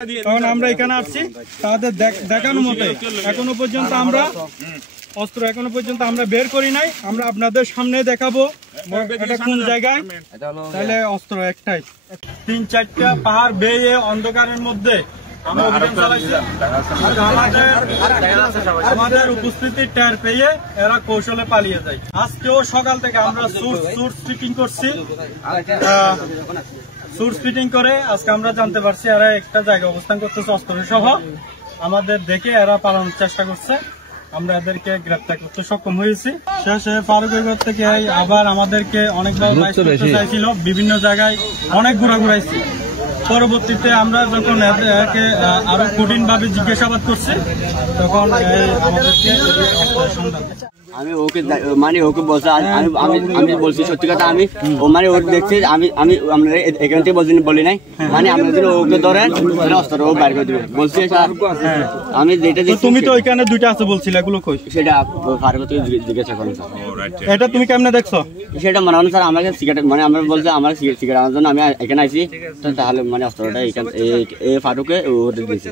তখন আমরা এখানে আসছি তাদের দেখানোর মতো এখনো পর্যন্ত আমরা অস্ত্র আমরা বের করি নাই। আমরা আপনাদের সামনে দেখাবো এটা কোন জায়গায়। তাহলে অস্ত্র একটাই, 3-4টা পাহাড় বেয়ে অন্ধকারের মধ্যে আমাদের উপস্থিতি টের পেয়ে এরা কৌশলে পালিয়ে যায়। আজকেও সকাল থেকে আমরা সোর্স ফিটিং করছি। সোর্স ফিটিং করে আজকে আমরা জানতে পারছি এরা একটা জায়গায় অবস্থান করতেছে অস্ত্র সহ। আমাদের দেখে এরা পালানোর চেষ্টা করছে, আমরা এদেরকে গ্রেপ্তার করতে সক্ষম হয়েছি। শেষে ফারুকের থেকে আবার আমাদেরকে অনেকবার চাইছিল, বিভিন্ন জায়গায় অনেক ঘোরাঘুরাইছি। পরবর্তীতে আমরা যখন এদেরকে আরো কঠিন ভাবে জিজ্ঞাসাবাদ করছি তখন আমাদেরকে আমি ওকে মানে ওকে বলছি, আমি বলছি সত্যি কথা। আমি ও মানে ওর দেখছি, আমি আমরা এখান থেকে বলি নাই, মানে আমরা যদি ওকে ধরেন অস্ত্র ও বাইর করে দিবে বলছি। আমি যেটা তুমি তো ওইখানে দুইটা আছে বলছিলে, এগুলো কই? সেটা ফারুক থেকে জিজ্ঞাসা করেন স্যার। এটা তুমি কেমনে দেখছো? সেটা মনে হয় স্যার আমাকে সিগারেট মানে আমরা বলছে আমার সিগারেট আনার জন্য আমি এখানে আইছি, তাহলে মানে অস্ত্রটা এখানে ফারুকে ওদের দিয়েছে।